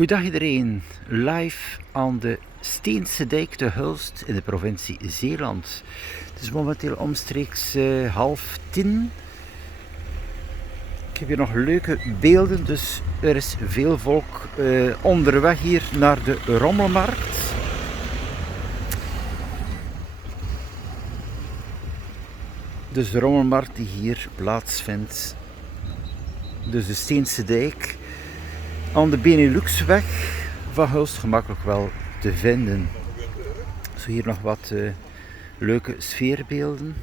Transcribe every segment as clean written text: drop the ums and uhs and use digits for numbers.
Goedendag iedereen, live aan de Steense Dijk te Hulst in de provincie Zeeland. Het is momenteel omstreeks 9:30. Ik heb hier nog leuke beelden, dus er is veel volk onderweg hier naar de Rommelmarkt. Dus de Rommelmarkt die hier plaatsvindt. Dus de Steense Dijk. Aan de Beneluxweg van Hulst gemakkelijk wel te vinden. Zo hier nog wat leuke sfeerbeelden.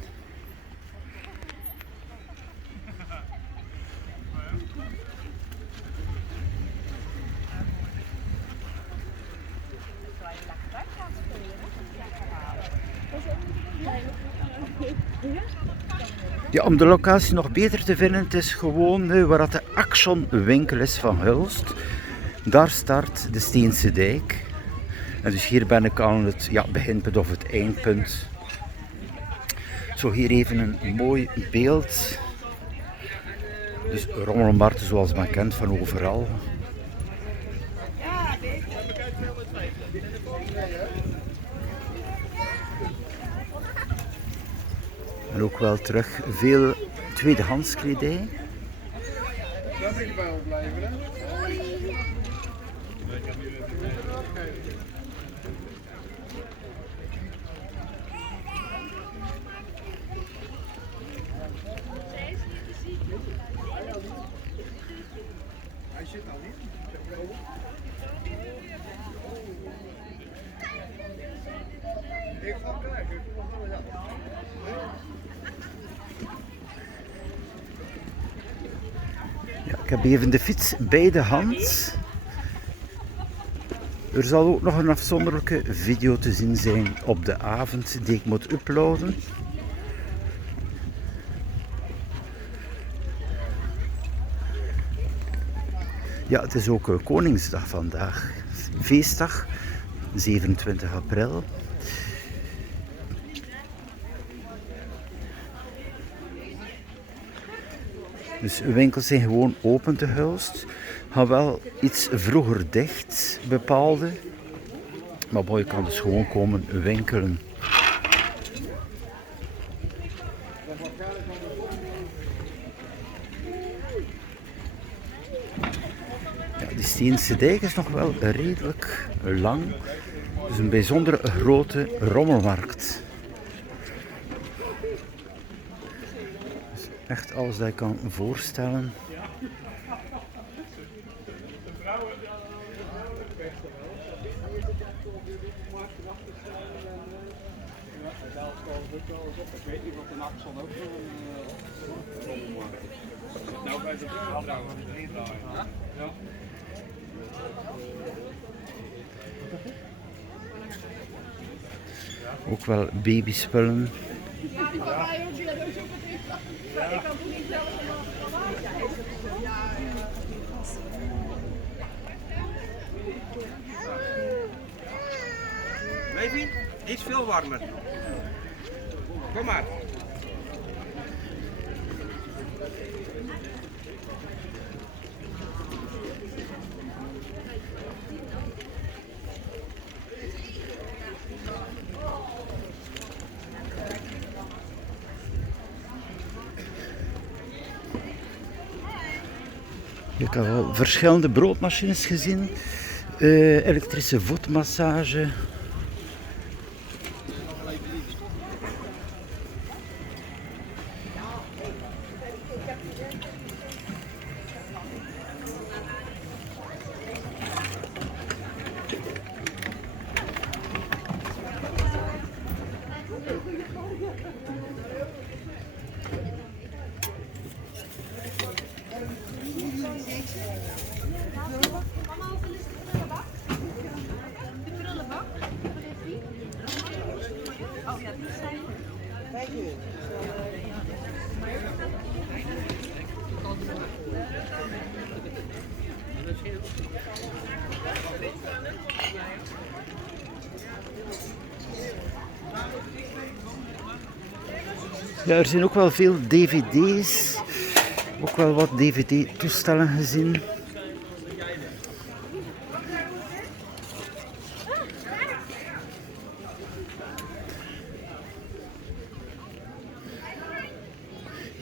Ja, om de locatie nog beter te vinden, het is gewoon waar dat de Action winkel is van Hulst. Daar start de Steense Dijk. En dus hier ben ik aan het beginpunt of het eindpunt. Zo hier even een mooi beeld. Dus rommelmarkten zoals men kent van overal. En ook wel terug veel tweedehands kledij. Dat moet je bij ons blijven, hè? Hij zit al niet. Ik ga kijken. Ja, ik heb even de fiets bij de hand. Er zal ook nog een afzonderlijke video te zien zijn op de avond die ik moet uploaden. Ja, het is ook Koningsdag vandaag. Feestdag, 27 april. Dus winkels zijn gewoon open te Hulst. Gaan wel iets vroeger dicht, bepaalde. Maar je kan dus gewoon komen winkelen. Ja, die Steense Dijk is nog wel redelijk lang. Dus een bijzonder grote rommelmarkt. Echt alles dat je kan voorstellen. Ik weet niet of de Axel ook een rommelmarkt is. Nou, bij de vrouw trouwens. Ja. Ook wel babyspullen. Levi, iets veel warmer. Kom maar. Ik heb al verschillende broodmachines gezien, elektrische voetmassage. Ja, er zijn ook wel veel dvd's, ook wel wat dvd-toestellen gezien.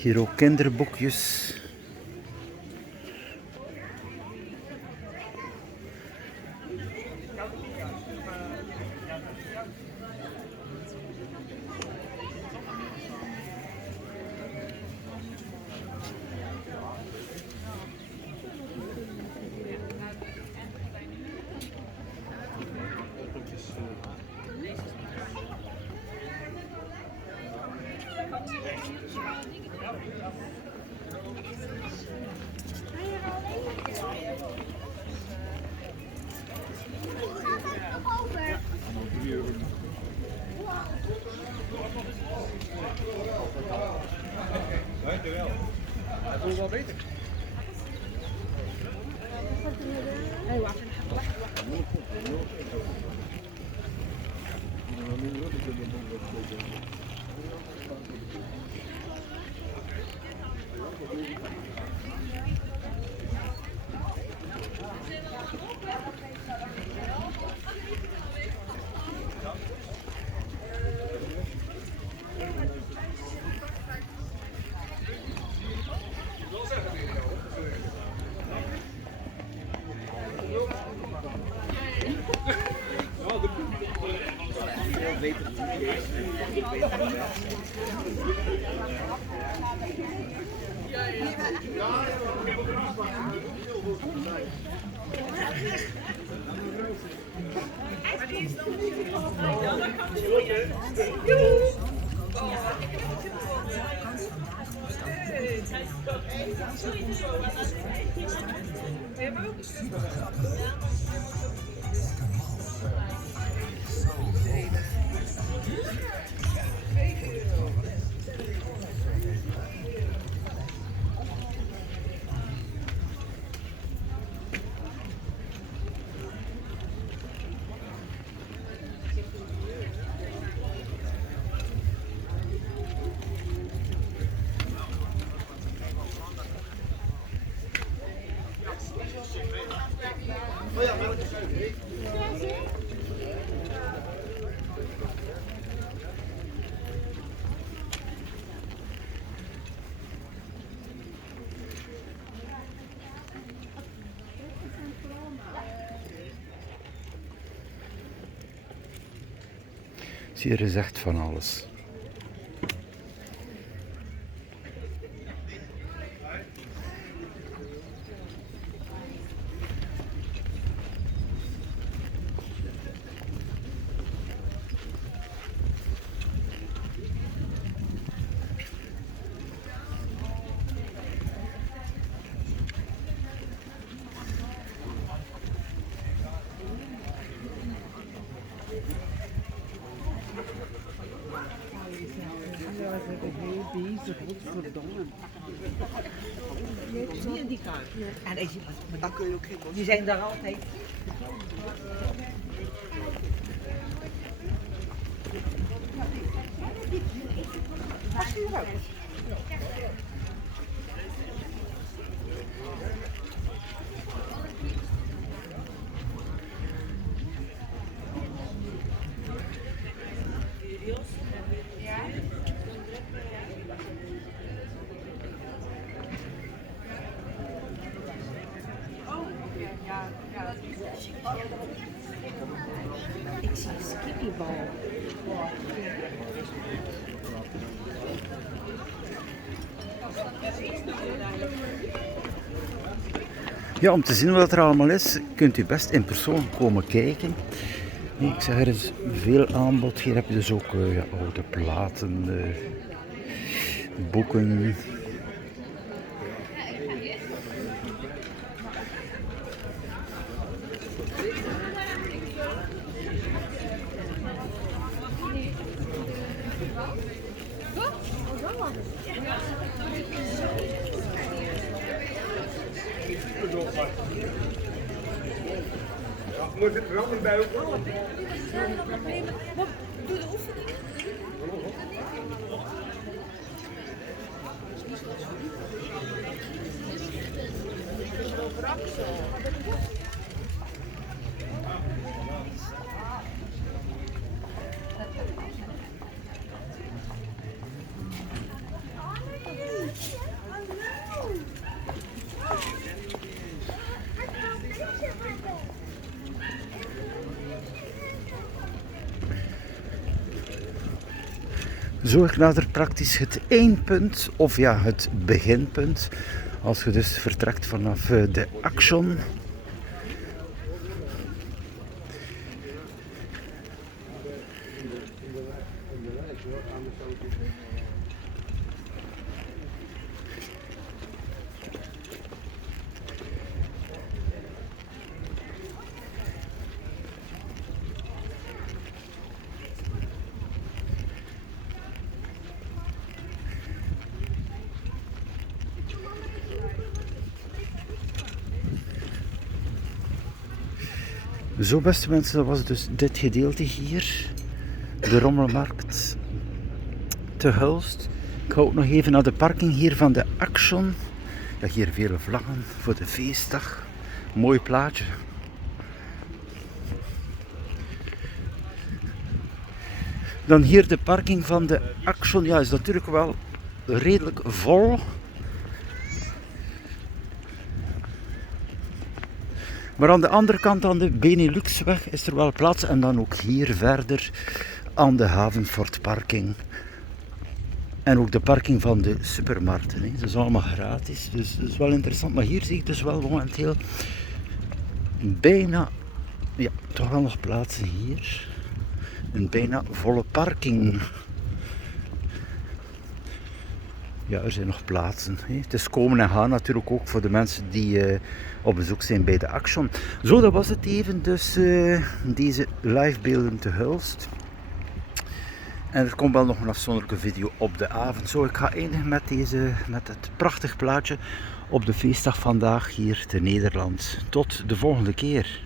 Hier ook kinderboekjes. Dankjewel. Hij voelt wel beter. Hier is echt van alles. Zie je die kaart? Ja, deze, maar dan kun je ook geen. Die zijn daar altijd. Ik zie een skibibal. Ja, om te zien wat er allemaal is, kunt u best in persoon komen kijken. Ik zeg, er is veel aanbod. Hier heb je dus ook oude platen, boeken. Moet het er wel niet bij opvallen? Doe de oefening. Zo, ik nader praktisch het eindpunt, of ja, het beginpunt. Als je dus vertrekt vanaf de Axon. Zo, beste mensen, dat was dus dit gedeelte hier. De Rommelmarkt te Hulst. Ik ga ook nog even naar de parking hier van de Axon. Ja, hier vele vlaggen voor de feestdag. Mooi plaatje. Dan hier de parking van de Axon. Ja, is natuurlijk wel redelijk vol. Maar aan de andere kant, aan de Beneluxweg, is er wel plaats. En dan ook hier verder aan de Havenfortparking. En ook de parking van de supermarkten. Hè. Dat is allemaal gratis. Dus dat is wel interessant. Maar hier zie ik dus wel momenteel bijna, ja, toch wel nog plaatsen hier. Een bijna volle parking. Ja, er zijn nog plaatsen. Hè. Het is komen en gaan natuurlijk ook voor de mensen die op bezoek zijn bij de Axon. Zo, dat was het even. Dus deze live beelden te Hulst. En er komt wel nog een afzonderlijke video op de avond. Zo, ik ga eindigen met het prachtig plaatje op de feestdag vandaag hier te Nederland. Tot de volgende keer.